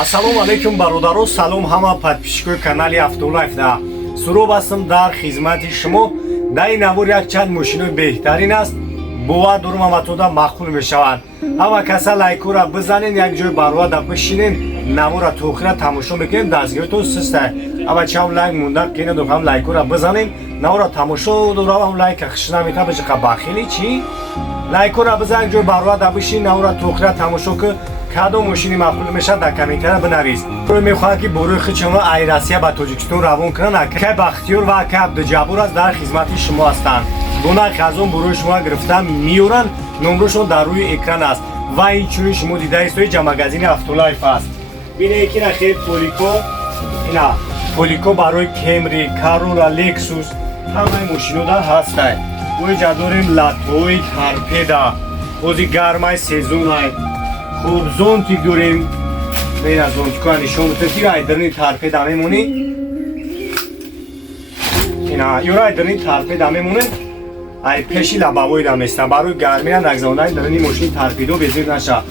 Ассалому алейкум бародаро, салом ҳама подписчикои канали Автолайф да. Суроб ҳастам дар хизмати шумо. Дар ин навор якчанд мошинои беҳтарин аст. Бовар дорум ҳаматода мақбул мешаванд. Ҳама каса лайкора бизанен, як ҷой барвада бишинен, навора то охира тамошо мекунем, дастгиҳоятон систай. Ама чам лайк монда кена дохам лайкора бизанен, навора тамошо доравам лайка хишна мета бижака бахили чи? Лайкора бизан, як ҷой барвада бишин, навора то охира тамошо ки кадом мошини мақбул мешад дар комментария бинавис. Ро мехоҳам ки борои худшон ай Россия ба Тоҷикистон равон кунанд. Ака Бахтиёр ва ака Абдуҷаббор аст дар хизмати шумо ҳастанд. Дона хазон борои шумо гирифта меёранд, номрашон дар рӯи экран аст. Ва инчунин шумо дида истои ҷа магазини Автолайф аст. Бинед ки ина хел полико, ина полико барои Кемри, Карола, Лексус ҳамаи мошинода ҳастанд. оиҷа дорем латои торпеда, бози гармаи сезонай. Хуб зонтик дорем. Мена зонтикоа нишон мутафир айдарни торпеда мемонӣ. Ина ёра айдарни торпеда мемонӣ. Ай пеши лабавоида места барои гармия нагзонаи дарни мошини торпедо безир наша.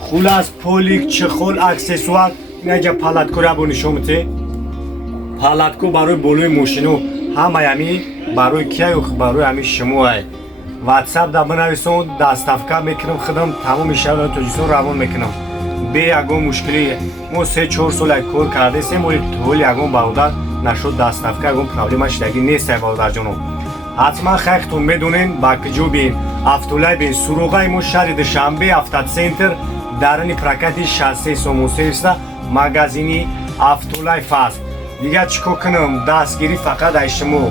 Хулас полик чехол аксессуар инаҷа палаткора бо нишон муте. Палатко барои болои мошино ҳамаями барои кия барои ами шумоай. WhatsApp да бинависон, доставка мекунам, хидам тамоми шаҳри Тоҷикистон равон мекунам. Бе ягон мушкилӣ. Мо 3-4 сола кор кардесем, мо толи ягон бародар нашуд доставка ягон проблема шидагӣ нестай бародарҷонам. ҳатман хайхтон медонен ба куҷо бин Автолайф бин суруғаи мо шаҳри Душанбе автоцентр дарни прокати шасси сомонсервиса магазини Автолайф аст. Дига чӣ кор кунам? Дастгирӣ фақат ай шумо.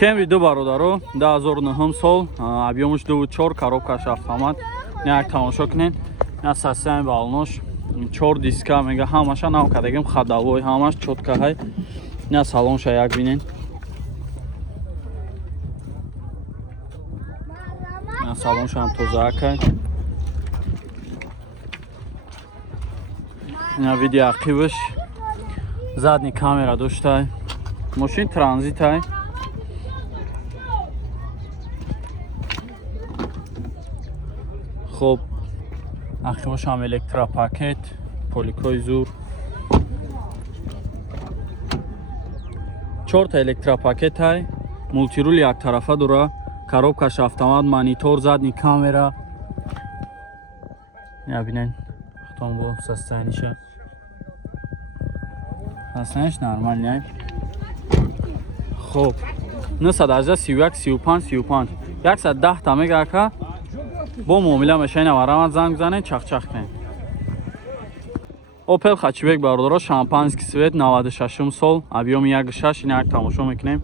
Кемри ду бародаро 2009 сол объёмаш 2.4 коробкаш автомат. Як тамошо кунед. Я сасиями балнош 4 диска мега ҳамаша нав кардагим хадавой ҳамаш чоткаҳай. Я салонша як бинен. Я салонша ҳам тозаакай. Я видеоақибаш задни камера доштай. Мошин транзитай. خب اخیرش هم الکترا پاکت پولیکوی زور 4 تا الکترا پاکت های مولتی رول یک طرفه دوره коробкаш автомат монитор задни камера یا بینین خطان بو سستانیشه سستانیش نرمال نه خب 931 35 35 110 تا میگه که бо муомила мешаина варамат занг занед чахчах кунед. Opel Хачибек бародаро шампанский свет 96 сол объёми 1.6 ин як тамошо мекунем.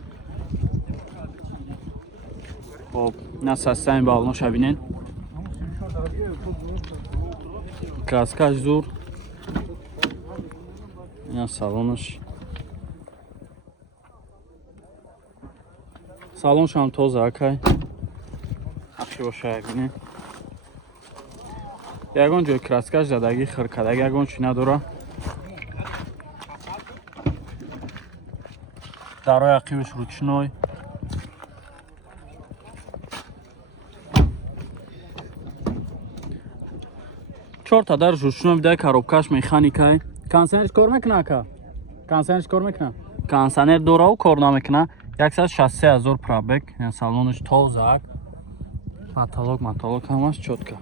Хоб на састаи балноша бинен. Краскаш зур. Ина салонаш. Салонш ҳам тоза акай. Ахши боша як бинен. ягон ҷои краскаш задагӣ хиркадаги ягон чи надора. дарои ақибаш ручной. чорта дар ручной бидай коробкаш механикай. кондисионерш кор мекуна ака? Кондисионерш кор мекуна? Кондисионер дораву кор намекуна. 163 000 пробег. Салонаш тозак. Потолок ҳамаш чотка.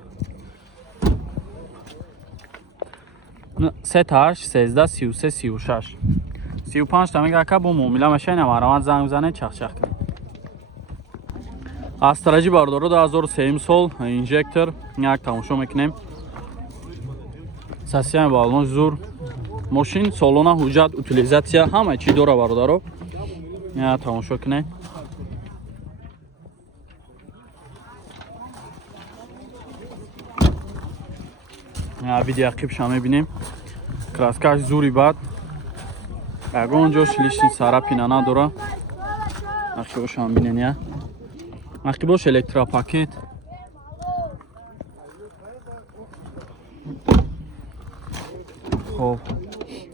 38 13 33 36 35 та мега ка бо муомила машина марамат занг зане чахчах кунед. Астраҷи бародаро 2003 сол инжектор як тамошо мекунем. Сасиями балнош зур мошин солона ҳуҷҷат утилизатсия ҳама чӣ дора бародаро. Я тамошо кунед. видеоақибша мебинем. Краскаш зури бад. ягон ҷош лишни сарапина надора. ақибошам бинен я. ақибош электропакет. хоб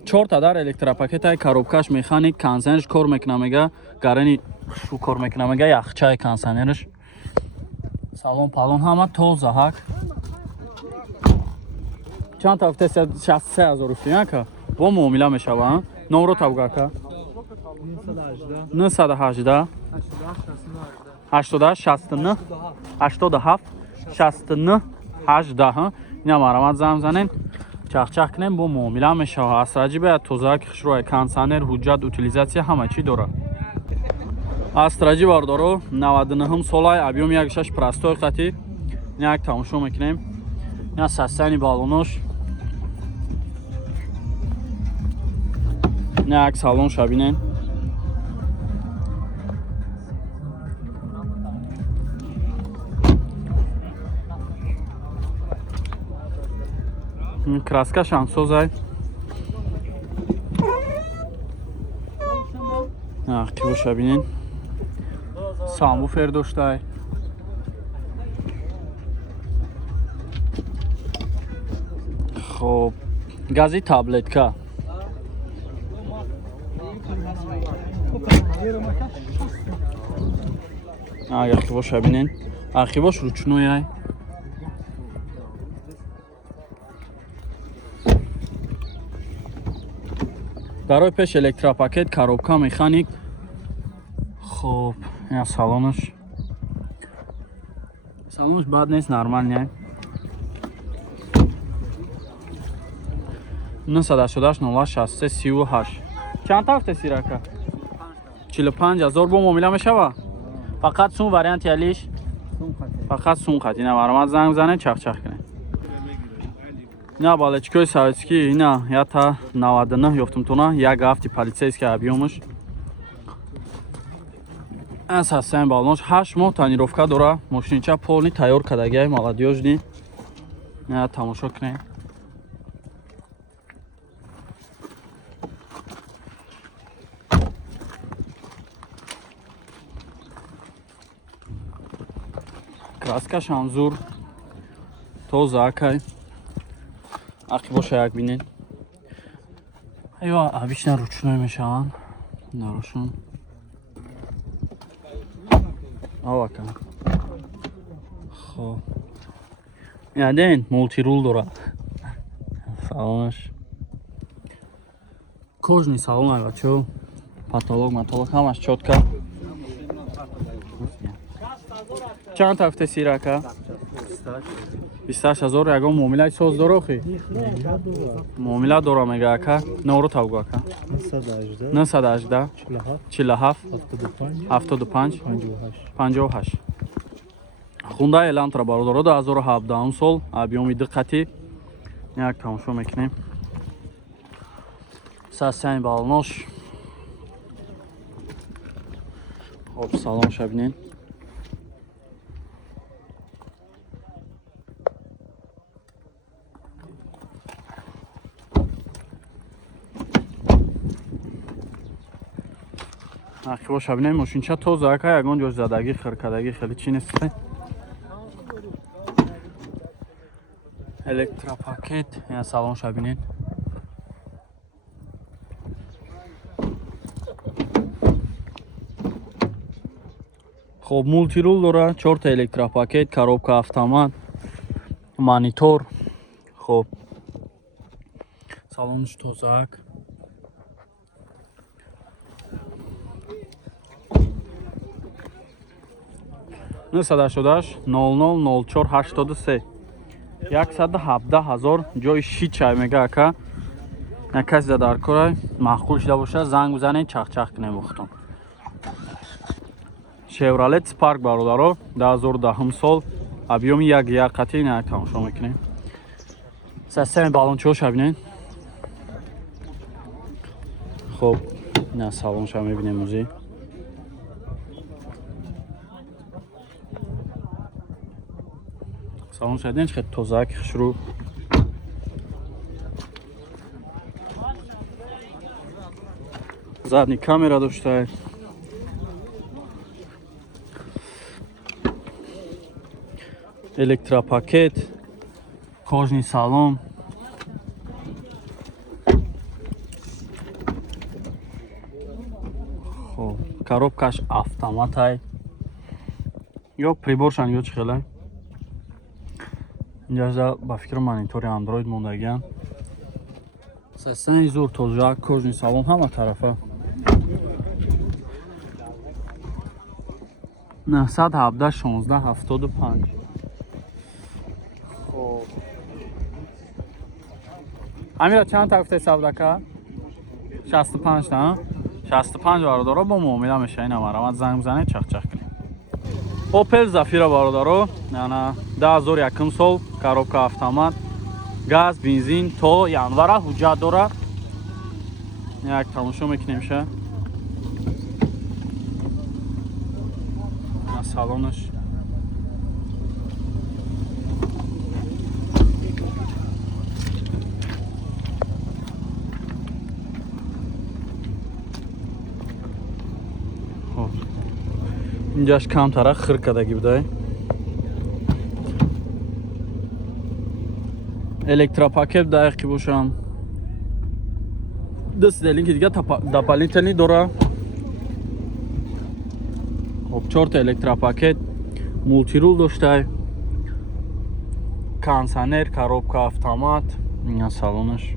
4 та дар электропакетаи коробкаш механик кондисионерш кор мекуна мега гарани шу кор мекуна мега яхчаи кондисионерш. Салон палон ҳама тоза ҳак. چند تا گفته 63000 روپیه яка با معامله میشوه نمره تا بگو که 918 80 69 87 69 18 اینا مرامت زنگ زنین چاق کنیم با معامله میشه اسراجی باید توزاک خشروی کانسانر حجت اوتیلیزاسیا همه چی داره اسراجی باردارو 99 سالای ابیوم 1.6 پرستوی خطی یک تماشا میکنیم یا سستانی بالونش یک سالون شبینین краска шансозай активу шабинин самбуфер доштай хоб гази таблетка активу шабинин архивош ручнояй برای پیش الکتروپاکت коробка механик خب یا салонش бад нест нормальный 988 чанд тафте сирака 45000 бо муомила мешава фақат сум варианти алиш фақат сум хат ина маромат занг зане чақ кане ина балечкои советский ина я та 99 ёфтум тона як гафти полицейский объёмаш асасен балнош 8 моҳ тонировка дора мошинча полни тайёр кардагиай молодёжни я тамошо кунем краска шамзур тоза акай ақи боша як бинед айва обычно ручной мешаванд нарошон авака хоб яден мултирул дора салонаш кожни салон ай бачо патолог матолог ҳамаш чотка чанд тафте сирака 28000 ягон муомилаи соз доро хи муомила дора мега ака номро тавгу ака 918 47 75 58 хундай элантра бародаро 2017 сол объёми диққати як тамошо мекунем сасяни балнош хоб салом шабинен ақи боша бинем мошинча тоза ака ягон ҷо задагӣ хиркадагӣ хеле чӣ нест электропакет я салон шабинен хоб мултирул дора 4 та электропакет коробка автомат монитор хоб салонш тозаак 988 00 04 83 117,000 ҷои шит чай мега ака як каси дар кора маъқул шуда боша занг бизанед чақ кунем вақтон Chevrolet Spark бародаро 2010 сол объёми 1 қати ина тамошо мекунем састами балончиҳо шабинед хоб ина салонша мебинем музей салон шадин хеле тозак хушрӯ задни камера дошта электропакет кожни салон хоб коробкаш автоматай ё приборшан ё чӣ хеле اینجا با فکر مانیتور اندروید موندگیان 3000 توزیع کожний салон ҳама тарафа 917 16 75 خب امیر چند تا گفته سوداکا 65 تا 65 برادرها با معامله میشه اینا مرا زنگ بزنید چخ چخ کنید اوپل زافیرا برادرها یعنی 10001 سال коробка автомат газ бензин то январа ҳуҷҷат дора як тамошо мекунем ша на салонаш اینجاش کمتره خرکدگی بوده الکتروپاکت دقیقی باشم دست دلین که دیگه دپالیتنی داره خب 4 تا الکتروپاکت مولتی رول داشته کانسانر коробка автомат این салонش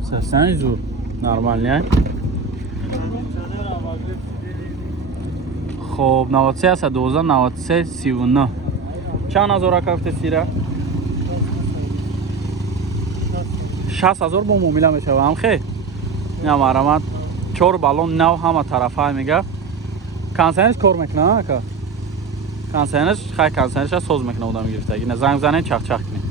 سستانی زور نرمالیه خب 93 هست 12 93 39 چند هزار کفته سیره 60,000 با معامله میشه هم خیلی نه مرامت 4 بالون نو همه طرفه میگه کانسرنش کار میکنه که کانسرنش خیلی کانسرنش سوز میکنه بودم گرفته اگه زنگ زنه چخ چخ کنید